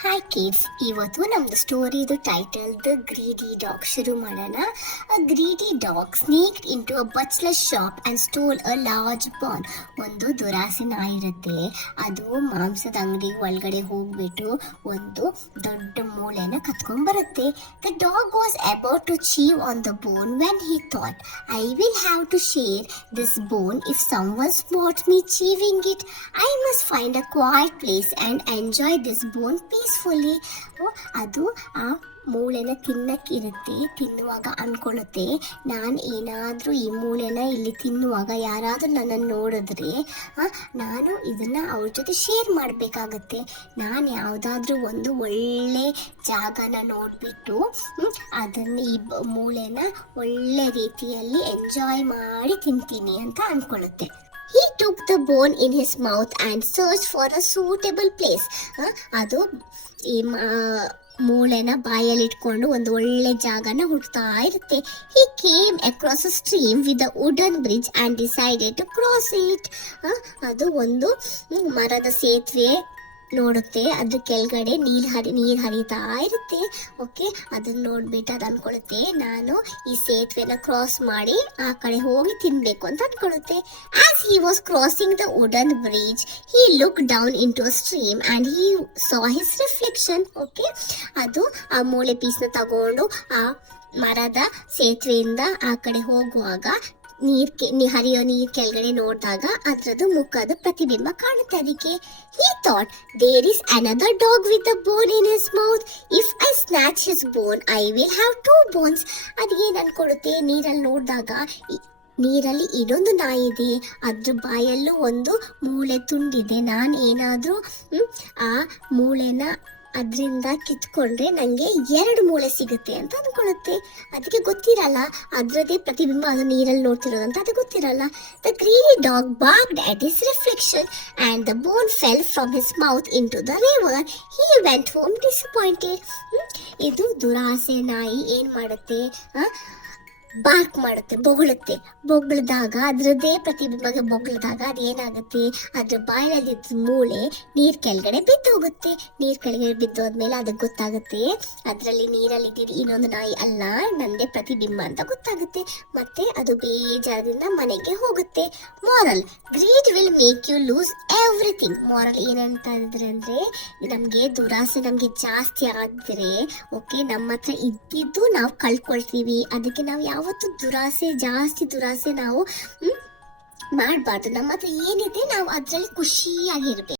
Hi kids, ಇವತ್ತು ನಮ್ದು ಸ್ಟೋರಿದು ಟೈಟಲ್ ದ ಗ್ರೀಡಿ ಡಾಗ್. ಶುರು ಮಾಡೋಣ. A greedy dog sneaked into a butcher shop and stole a large bone. ಒಂದು ದುರಾಸೆ ನಾಯಿ ಇರುತ್ತೆ. ಅದು ಮಾಂಸದ ಅಂಗಡಿ ಒಳಗಡೆ ಹೋಗ್ಬಿಟ್ಟು ಒಂದು ದೊಡ್ಡ ಮೂಳೆನ ಕತ್ಕೊಂಡ್ಬರುತ್ತೆ. The dog was about to chew on the bone when he thought, I will have to share this bone if someone spots me chewing it. I must find a quiet place and enjoy this bone peacefully. ಅದು ಆ ಮೂಳೆನ ತಿನ್ನಕ್ಕಿರುತ್ತೆ. ತಿನ್ನುವಾಗ ಅನ್ಕೊಳ್ಳುತ್ತೆ, ನಾನು ಏನಾದರೂ ಈ ಮೂಳೆನ ಇಲ್ಲಿ ತಿನ್ನುವಾಗ ಯಾರಾದರೂ ನನ್ನನ್ನು ನೋಡಿದ್ರೆ ನಾನು ಇದನ್ನು ಅವ್ರ ಜೊತೆ ಶೇರ್ ಮಾಡಬೇಕಾಗತ್ತೆ. ನಾನು ಯಾವುದಾದ್ರೂ ಒಂದು ಒಳ್ಳೆ ಜಾಗನ ನೋಡಿಬಿಟ್ಟು ಅದನ್ನು ಈ ಮೂಳೆನ ಒಳ್ಳೆ ರೀತಿಯಲ್ಲಿ ಎಂಜಾಯ್ ಮಾಡಿ ತಿಂತೀನಿ ಅಂತ ಅಂದ್ಕೊಳ್ಳುತ್ತೆ. He took the bone in his mouth and searched for a suitable place. ಅದು ಈ ಮೂಳೆನ ಬಾಯಲ್ಲಿ ಇಟ್ಕೊಂಡು ಒಂದು ಒಳ್ಳೆ ಜಾಗನ ಹುಡುಕ್ತಾ ಇರುತ್ತೆ. He came across a stream with a wooden bridge and decided to cross it. ಅದು ಒಂದು ಮರದ ಸೇತುವೆ ನೋಡುತ್ತೆ. ಅದ್ರ ಕೆಳಗಡೆ ನೀರು ಹರಿತಾ ಇರುತ್ತೆ. ಓಕೆ, ಅದನ್ನ ನೋಡ್ಬಿಟ್ಟು ಅದು ಅನ್ಕೊಳ್ಳುತ್ತೆ, ನಾನು ಈ ಸೇತುವೆನ ಕ್ರಾಸ್ ಮಾಡಿ ಆ ಕಡೆ ಹೋಗಿ ತಿನ್ಬೇಕು ಅಂತ ಅನ್ಕೊಳ್ಳುತ್ತೆ. As he was crossing the wooden bridge, he look down into a stream and he saw his reflection. Okay, ಅದು ಆ ಮೂಳೆ ಪೀಸ್ನ ತಗೊಂಡು ಆ ಮರದ ಸೇತುವೆಯಿಂದ ಆ ಕಡೆ ಹೋಗುವಾಗ ಹರಿಯೋ ನೀರ್ ಕೆಳಗಡೆ ನೋಡಿದಾಗ ಅದ್ರದ್ದು ಮುಖದ ಪ್ರತಿಬಿಂಬ ಕಾಣುತ್ತೆ. ಅದಕ್ಕೆ he thought, there is another dog with a bone in his mouth. If I snatch his bone, I will have two bones. ಅದೇನು ಅನ್ಕೊಡುತ್ತೆ, ನೀರಲ್ಲಿ ನೋಡಿದಾಗ ನೀರಲ್ಲಿ ಇನ್ನೊಂದು ನಾಯಿ ಇದೆ, ಅದ್ರ ಬಾಯಲ್ಲೂ ಒಂದು ಮೂಳೆ ತುಂಡಿದೆ. ನಾನು ಏನಾದರೂ ಆ ಮೂಳೆನ ಅದರಿಂದ ಕಿತ್ಕೊಂಡ್ರೆ ನನಗೆ ಎರಡು ಮೂಳೆ ಸಿಗುತ್ತೆ ಅಂತ ಅಂದ್ಕೊಳ್ಳುತ್ತೆ. ಅದಕ್ಕೆ ಗೊತ್ತಿರಲ್ಲ ಅದರದೇ ಪ್ರತಿಬಿಂಬ ಅದು ನೀರಲ್ಲಿ ನೋಡ್ತಿರೋದಂತ ಅದು ಗೊತ್ತಿರಲ್ಲ. The greedy dog barked at his reflection and the bone fell from his mouth into the river. He went home disappointed. ಇದು ದುರಾಸೆ ನಾಯಿ ಏನು ಮಾಡುತ್ತೆ, ಬಾರ್ಕ್ ಮಾಡುತ್ತೆ, ಬೊಗಳಿದಾಗ ಅದರದ್ದೇ ಪ್ರತಿಬಿಂಬಗೆ ಬೊಗಳಿದಾಗ ಅದೇನಾಗುತ್ತೆ, ಅದ್ರ ಬಾಯಲ್ಲಿ ಮೂಳೆ ನೀರ್ ಕೆಳಗಡೆ ಬಿದ್ದು ಹೋಗುತ್ತೆ. ನೀರ್ ಕೆಳಗಡೆ ಬಿದ್ದೋದ್ಮೇಲೆ ಅದಕ್ಕೆ ಗೊತ್ತಾಗುತ್ತೆ ಅದರಲ್ಲಿ ನೀರಲ್ಲಿ ಇನ್ನೊಂದು ನಾಯಿ ಅಲ್ಲ, ನಂದೇ ಪ್ರತಿಬಿಂಬ ಅಂತ ಗೊತ್ತಾಗುತ್ತೆ. ಮತ್ತೆ ಅದು ಬೇಜಾರದಿಂದ ಮನೆಗೆ ಹೋಗುತ್ತೆ. Moral, greed will make you lose everything. Moral ಏನಂತ ಅಂದ್ರೆ ನಮ್ಗೆ ದುರಾಸೆ ನಮ್ಗೆ ಜಾಸ್ತಿ ಆದ್ರೆ ಓಕೆ, ನಮ್ಮ ಹತ್ರ ಇದ್ದಿದ್ದು ನಾವು ಕಳ್ಕೊಳ್ತೀವಿ. ಅದಕ್ಕೆ ನಾವು ಯಾವತ್ತು ಜಾಸ್ತಿ ದುರಾಸೆ ನಾವು ಮಾಡಬಾರ್ದು. ನಮ್ಮ ಹತ್ರ ಏನಿದೆ ನಾವು ಅದರಲ್ಲಿ ಖುಷಿಯಾಗಿರ್ಬೇಕು.